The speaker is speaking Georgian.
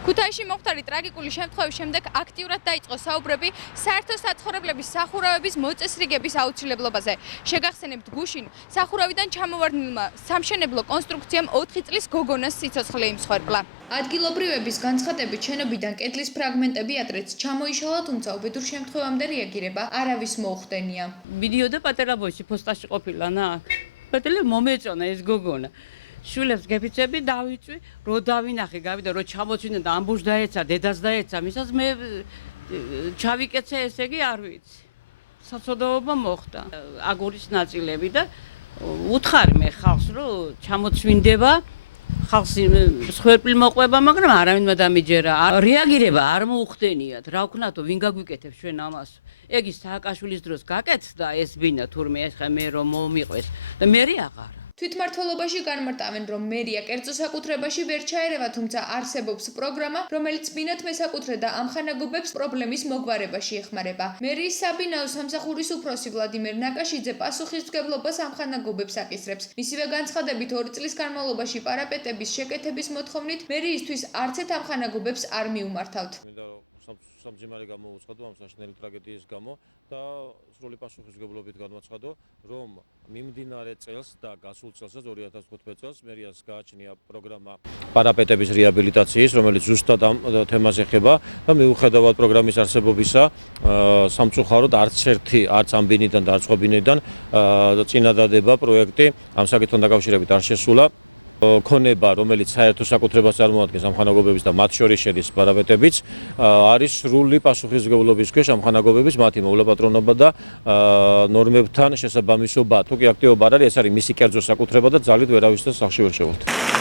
ქუთაისში მომხდარი ტრაგიკული შემთხვევის შემდეგ აქტიურად დაიწყო საუბრები საერთო საცხოვრებლების სახურავების მოწესრიგების აუცილებლობაზე. შეგახსენებთ, გუშინ სახურავიდან ჩამოვარდნილმა სამშენებლო კონსტრუქციამ 4 წლის გოგონას სიცოცხლე იმსხვერპლა. ადგილობრივების განცხადებით, შენობიდან კედლის ფრაგმენტები ადრეც ჩამოიშალა, თუმცა უბედურ შემთხვევამდე რეაგირება არავის მოუხდენია. მიდიოდა პატარა ბოჭი ფოსტაში ყოფილა ნაკ. პატელე მომეწონა ეს გოგონა. შვილებს გეფიცები დავიწვი, რო დავინახე, გავიდა რო ჩამოწვინა და ამბუშ დაეცა, დედას დაეცა, მისას მე ჩავიკეცე, ესე იგი არ ვიცი. საცოდაობა მოხდა. აგურის ნაწილები და უთხარი მე ხალხს რომ ჩამოწვინდება ხალხს სხერპლი მოყვება, მაგრამ არავინმა დამიჯერა. რეაგირება არ მოუხდენიათ. რა ვქნათო, ვინ გაგვიკეთებს ჩვენ ამას? ეგ ის სააკაშვილის დროს გაკეთდა ეს ბინა თურმე ახლა მე რომ მომიყვეს და მე აღარა. თვითმმართველობაში განმარტავენ, რომ მერია კერძო საკუთრებაში ვერ ჩაერევა, თუმცა არსებობს პროგრამა, რომელიც ბინათ მესაკუთრე და ამხანაგობებს პრობლემის მოგვარებაში ეხმარება. მერიის საბინაო სამსახურის უფროსი ვლადიმერ ნაკაშიძე პასუხისმგებლობას ამხანაგობებს აკისრებს. მისივე განცხადებით 2 წლის განმავლობაში პარაპეტების შეკეთების მოთხოვნით მერიისთვის არცეთ ამხანაგობებს არ მიუმართავთ. სამძიმარი გამოუცხადო ამ საშინელი ტრაგედიის გამო და სრული პასუხისმგებლობით განვაცხადო, რომ მიმდინარე წელს და გასულ წელსაც 2015 წელს მერიას გააჩნია პროგრამა პარაპეტების რეაბილიტაციის, რომელიც ზუსტად ამ თემაზე ეხება და მიუხედავად პროგრამის არსებობისა, სამწუხაროდ არც ამ ბინიდან და არც სხვა ბინიდან წინადადება პროექტი ამ საკითხთან დაკავშირებით არ შესულა. ქონება, რომელიც საერთო საკუთრებას წარმოადგენს ამხანაგობების და მათ შორის შედის პარაპეტებიც, არის სრული პასუხისმგებლობის ქვეშ ამხანაგობების მათი მოულაპატრონობა და ნორმებთან შესაბამისობა. თუ კი აქტივობა არ არის, ეს არის მისი კერძო საკუთრება და ძალით ვერავისთან სახში ვერ შევალთ.